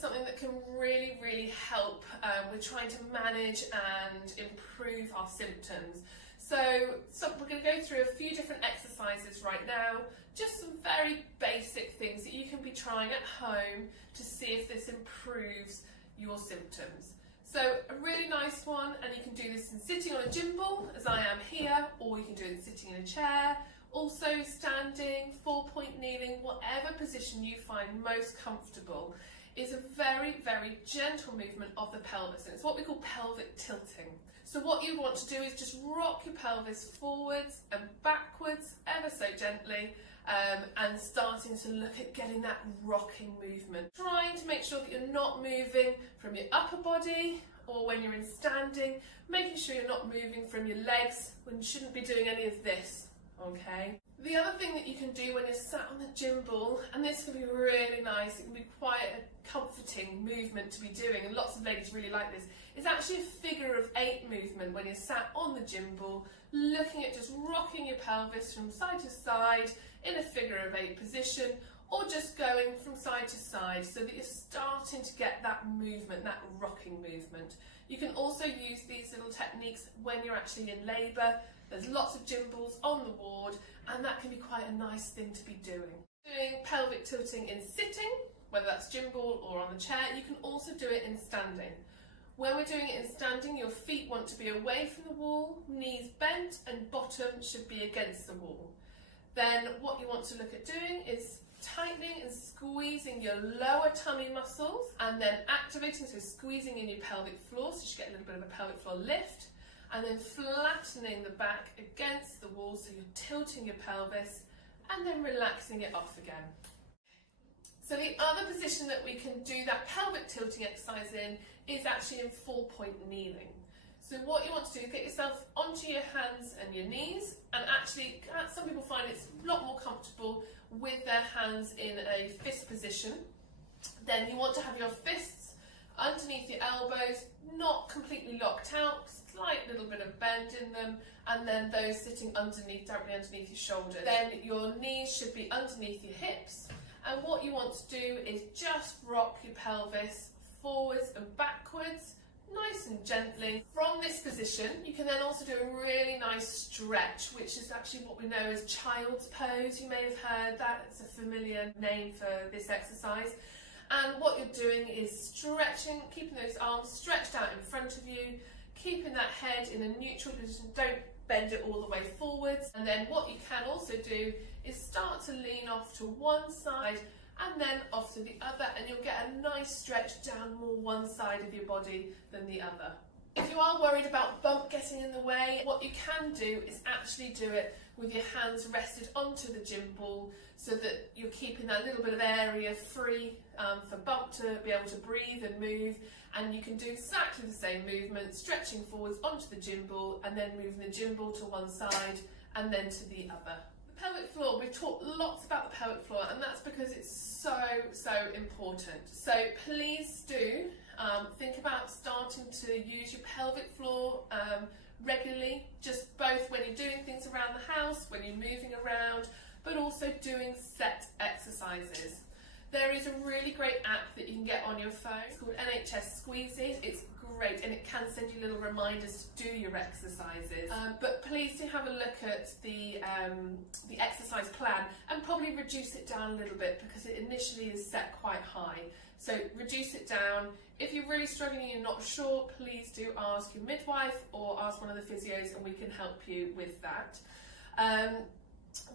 something that can really help with trying to manage and improve our symptoms. So we're going to go through a few different exercises right now, just some very basic things that you can be trying at home to see if this improves your symptoms. So a really nice one, and you can do this in sitting on a gym ball, as I am here, or you can do it sitting in a chair, also standing, 4-point kneeling, whatever position you find most comfortable, is a very gentle movement of the pelvis, and it's what we call pelvic tilting. So what you want to do is just rock your pelvis forwards and backwards ever so gently, and starting to look at getting that rocking movement. Trying to make sure that you're not moving from your upper body, or when you're in standing, making sure you're not moving from your legs when you shouldn't be doing any of this, okay? The other thing that you can do when you're sat on the gym ball, and this can be really nice, it can be quite a comforting movement to be doing, and lots of ladies really like this, is actually a figure of 8 movement when you're sat on the gym ball, looking at just rocking your pelvis from side to side in a figure of 8 position, or just going from side to side so that you're starting to get that movement, that rocking movement. You can also use these little techniques when you're actually in labour. There's lots of gym balls on the ward, and that can be quite a nice thing to be doing. Doing pelvic tilting in sitting, whether that's gym ball or on the chair, you can also do it in standing. When we're doing it in standing, your feet want to be away from the wall, knees bent, and bottom should be against the wall. Then what you want to look at doing is tightening and squeezing your lower tummy muscles, and then activating, so squeezing in your pelvic floor, so you should get a little bit of a pelvic floor lift, and then flattening the back against the wall, so you're tilting your pelvis, and then relaxing it off again. So the other position that we can do that pelvic tilting exercise in is actually in 4-point kneeling. So what you want to do is get yourself onto your hands and your knees, and actually some people find it's a lot more comfortable with their hands in a fist position. Then you want to have your fists underneath your elbows, not completely locked out, slight little bit of bend in them, and then those sitting underneath, directly underneath your shoulders. Then your knees should be underneath your hips, and what you want to do is just rock your pelvis forwards and backwards, nice and gently. From this position, you can then also do a really nice stretch, which is actually what we know as child's pose. You may have heard that, it's a familiar name for this exercise. And what you're doing is stretching, keeping those arms stretched out in front of you, keeping that head in a neutral position, don't bend it all the way forwards. And then what you can also do is start to lean off to one side and then off to the other, and you'll get a nice stretch down more one side of your body than the other. If you are worried about bump getting in the way, what you can do is actually do it with your hands rested onto the gym ball, so that you're keeping that little bit of area free for bump to be able to breathe and move, and you can do exactly the same movement, stretching forwards onto the gym ball and then moving the gym ball to one side and then to the other. The pelvic floor, we've talked lots about the pelvic floor, and that's because it's so important. So please do think about starting to use your pelvic floor regularly, just both when you're doing things around the house, when you're moving around, but also doing set exercises. There is a really great app that you can get on your phone. It's called NHS Squeezy. It's great, and it can send you little reminders to do your exercises. But please do have a look at the exercise plan, and probably reduce it down a little bit, because it initially is set quite high. So reduce it down. If you're really struggling and you're not sure, please do ask your midwife or ask one of the physios, and we can help you with that.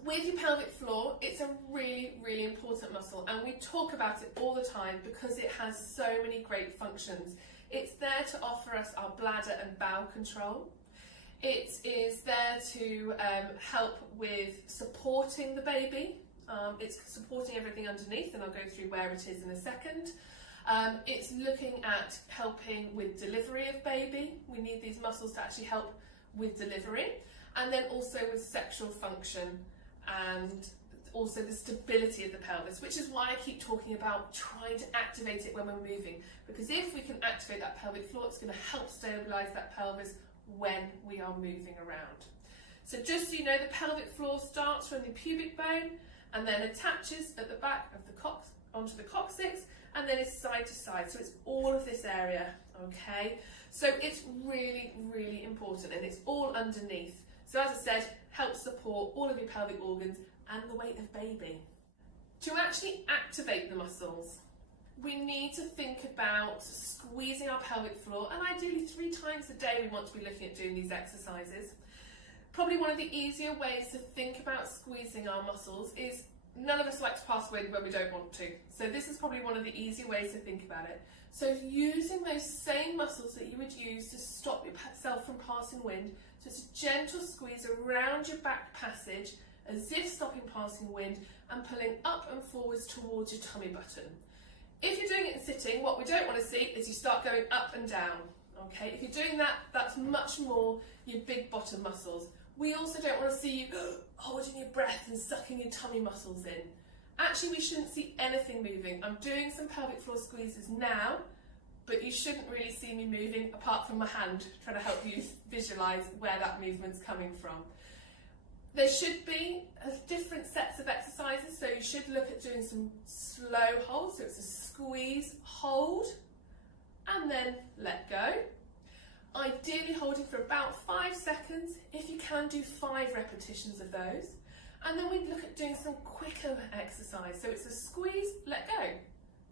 With your pelvic floor, it's a really important muscle, and we talk about it all the time because it has so many great functions. It's there to offer us our bladder and bowel control. It is there to help with supporting the baby. It's supporting everything underneath, and I'll go through where it is in a second. It's looking at helping with delivery of baby. We need these muscles to actually help with delivery, and then also with sexual function, and also the stability of the pelvis, which is why I keep talking about trying to activate it when we're moving, because if we can activate that pelvic floor, it's going to help stabilise that pelvis when we are moving around. So just so you know, the pelvic floor starts from the pubic bone and then attaches at the back of the onto the coccyx, and then it's side to side. So it's all of this area, okay? So it's really, really important, and it's all underneath. So as I said, helps support all of your pelvic organs and the weight of baby. To actually activate the muscles, we need to think about squeezing our pelvic floor, and ideally 3 times a day we want to be looking at doing these exercises. Probably one of the easier ways to think about squeezing our muscles is, none of us like to pass wind when we don't want to. So this is probably one of the easier ways to think about it. So using those same muscles that you would use to stop yourself from passing wind, so it's a gentle squeeze around your back passage, as if stopping passing wind, and pulling up and forwards towards your tummy button. If you're doing it in sitting, what we don't want to see is you start going up and down. Okay, if you're doing that, that's much more your big bottom muscles. We also don't want to see you holding your breath and sucking your tummy muscles in. Actually, we shouldn't see anything moving. I'm doing some pelvic floor squeezes now, but you shouldn't really see me moving apart from my hand, trying to help you visualise where that movement's coming from. There should be different sets of exercises, so you should look at doing some slow holds. So it's a squeeze, hold, and then let go. Ideally holding for about 5 seconds. If you can, do 5 repetitions of those. And then we look at doing some quicker exercise. So it's a squeeze, let go,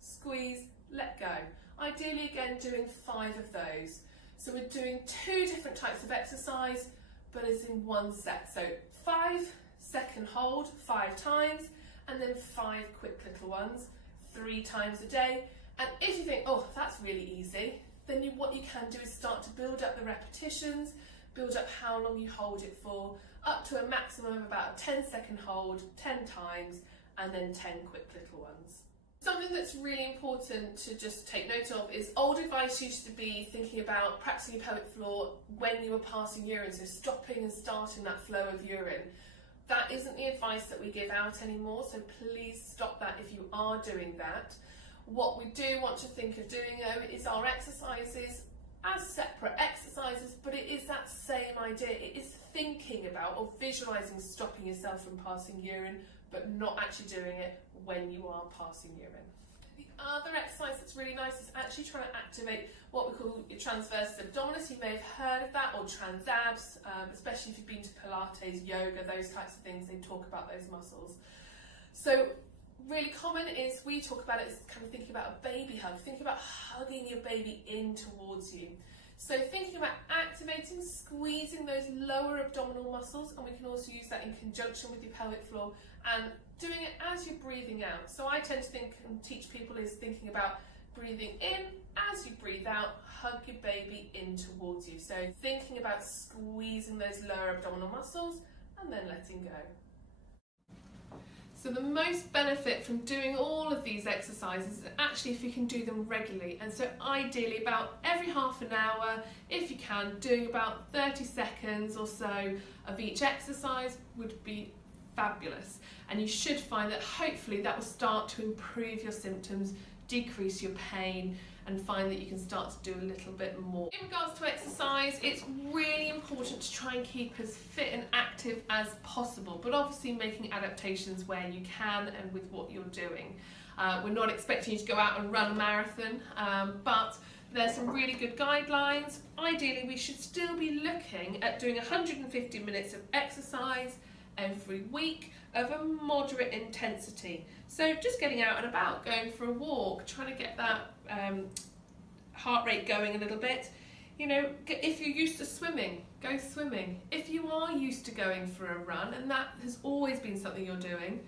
squeeze, let go. Ideally, again, doing 5 of those. So we're doing 2 different types of exercise, but it's in one set. So 5-second hold 5 times, and then 5 quick little ones 3 times a day. And if you think, oh, that's really easy, then what you can do is start to build up the repetitions, build up how long you hold it for, up to a maximum of about a 10-second hold 10 times, and then 10 quick little ones. Something that's really important to just take note of is old advice used to be thinking about practicing your pelvic floor when you were passing urine, so stopping and starting that flow of urine. That isn't the advice that we give out anymore, so please stop that if you are doing that. What we do want to think of doing though is our exercises as separate exercises, but it is that same idea. It is thinking about or visualising stopping yourself from passing urine, but not actually doing it when you are passing urine. The other exercise that's really nice is actually trying to activate what we call your transverse abdominis. You may have heard of that, or trans abs, especially if you've been to Pilates, yoga, those types of things, they talk about those muscles. So really common is we talk about it as kind of thinking about a baby hug, thinking about hugging your baby in towards you. So thinking about activating, squeezing those lower abdominal muscles, and we can also use that in conjunction with your pelvic floor, and doing it as you're breathing out. So I tend to think and teach people is thinking about breathing in, as you breathe out, hug your baby in towards you. So thinking about squeezing those lower abdominal muscles and then letting go. So the most benefit from doing all of these exercises is actually if you can do them regularly, and so ideally about every half an hour, if you can, doing about 30 seconds or so of each exercise would be fabulous. And you should find that hopefully that will start to improve your symptoms, decrease your pain, and find that you can start to do a little bit more. In regards to exercise, it's really important to try and keep as fit and active as possible, but obviously making adaptations where you can and with what you're doing. We're not expecting you to go out and run a marathon, but there's some really good guidelines. Ideally, we should still be looking at doing 150 minutes of exercise every week of a moderate intensity. So just getting out and about, going for a walk, trying to get that heart rate going a little bit. You know, if you're used to swimming, go swimming. If you are used to going for a run, and that has always been something you're doing,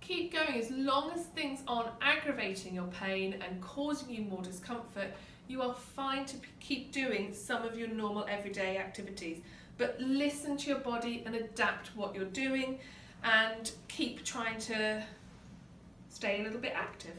keep going. As long as things aren't aggravating your pain and causing you more discomfort, you are fine to keep doing some of your normal everyday activities. But listen to your body and adapt what you're doing, and keep trying to stay a little bit active.